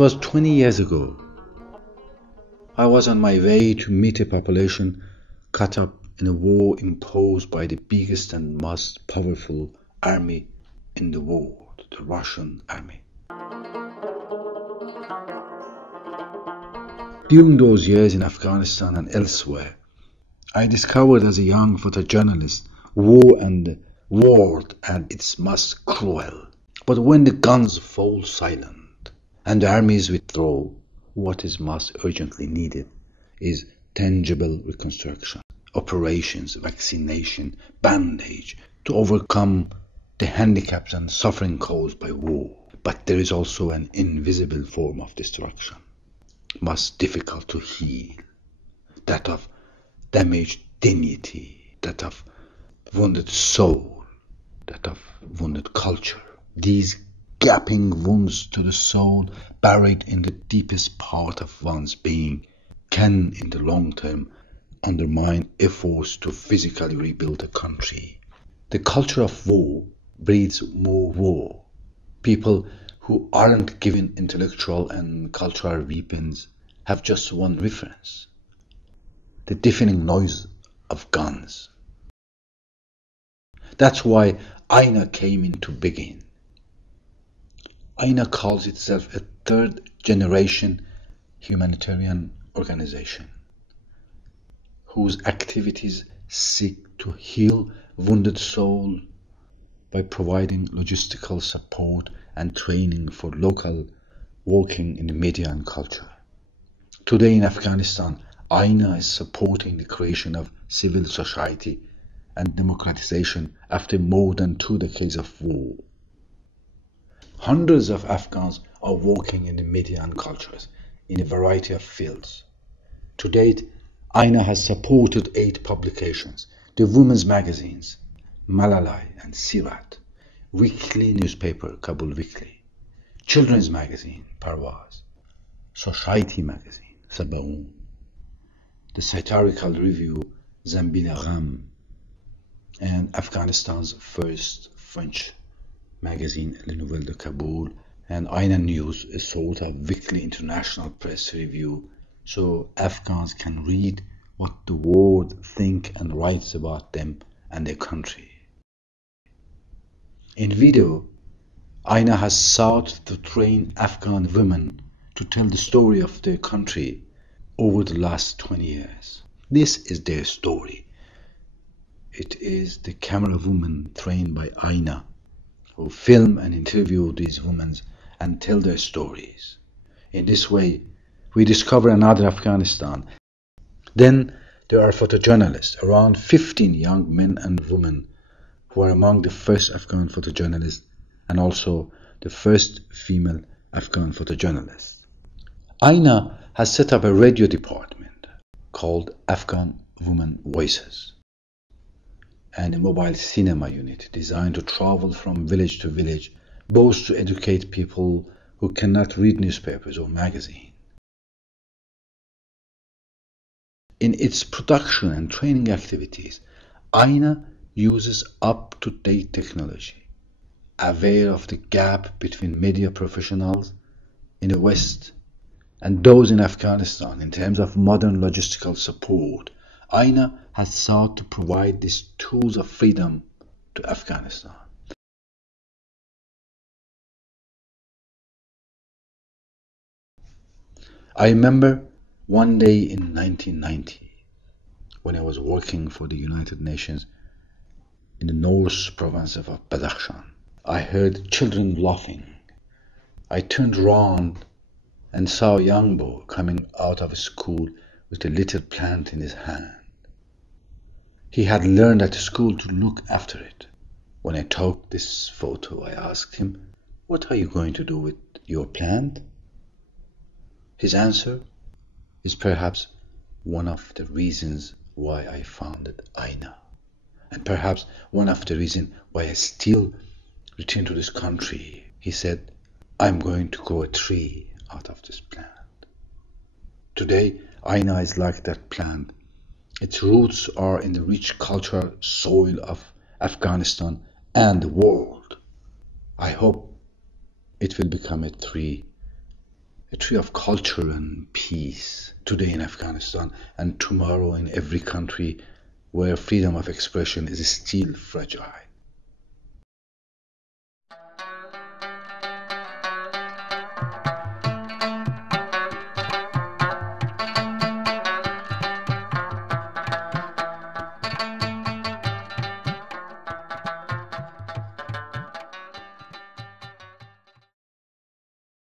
was 20 years ago. I was on my way to meet a population caught up in a war imposed by the biggest and most powerful army in the world, the Russian army. During those years in Afghanistan and elsewhere, I discovered as a young photojournalist war and the world at its most cruel. But when the guns fall silent and the armies withdraw, what is most urgently needed is tangible reconstruction, operations, vaccination, bandage to overcome the handicaps and suffering caused by war. But there is also an invisible form of destruction, most difficult to heal, that of damaged dignity, that of wounded soul, that of wounded culture. These gaping wounds to the soul, buried in the deepest part of one's being, can in the long term undermine efforts to physically rebuild a country. The culture of war breeds more war. People who aren't given intellectual and cultural weapons have just one reference: the deafening noise of guns. That's why Aina came into being. Aina calls itself a third-generation humanitarian organization whose activities seek to heal wounded soul by providing logistical support and training for local working in the media and culture. Today in Afghanistan, Aina is supporting the creation of civil society and democratization after more than 2 decades of war. Hundreds of Afghans are working in the media and cultures in a variety of fields. To date, Aina has supported 8 publications: the women's magazines, Malalai and Sirat, weekly newspaper, Kabul Weekly, children's magazine, Parwaz, society magazine, Sabaun, the satirical review, Zambil Gham, and Afghanistan's first French magazine, Le Nouvel de Kabul, and Aina News, a sort of weekly international press review, so Afghans can read what the world thinks and writes about them and their country. In video, Aina has sought to train Afghan women to tell the story of their country over the last 20 years. This is their story. It is the camera women trained by Aina who film and interview these women and tell their stories. In this way, we discover another Afghanistan. Then there are photojournalists, around 15 young men and women who are among the first Afghan photojournalists and also the first female Afghan photojournalist. Aina has set up a radio department called Afghan Women Voices and a mobile cinema unit designed to travel from village to village, both to educate people who cannot read newspapers or magazines. In its production and training activities, Aina uses up-to-date technology, aware of the gap between media professionals in the West and those in Afghanistan in terms of modern logistical support. Aina has sought to provide these tools of freedom to Afghanistan. I remember one day in 1990 when I was working for the United Nations in the north province of Badakhshan. I heard children laughing. I turned around and saw a young boy coming out of school with a little plant in his hand. He had learned at school to look after it. When I took this photo, I asked him, "What are you going to do with your plant?" His answer is perhaps one of the reasons why I founded Aina, and perhaps one of the reasons why I still return to this country. He said, "I'm going to grow a tree out of this plant." Today, Aina is like that plant. Its roots are in the rich cultural soil of Afghanistan and the world. I hope it will become a tree, a tree of culture and peace, today in Afghanistan and tomorrow in every country where freedom of expression is still fragile.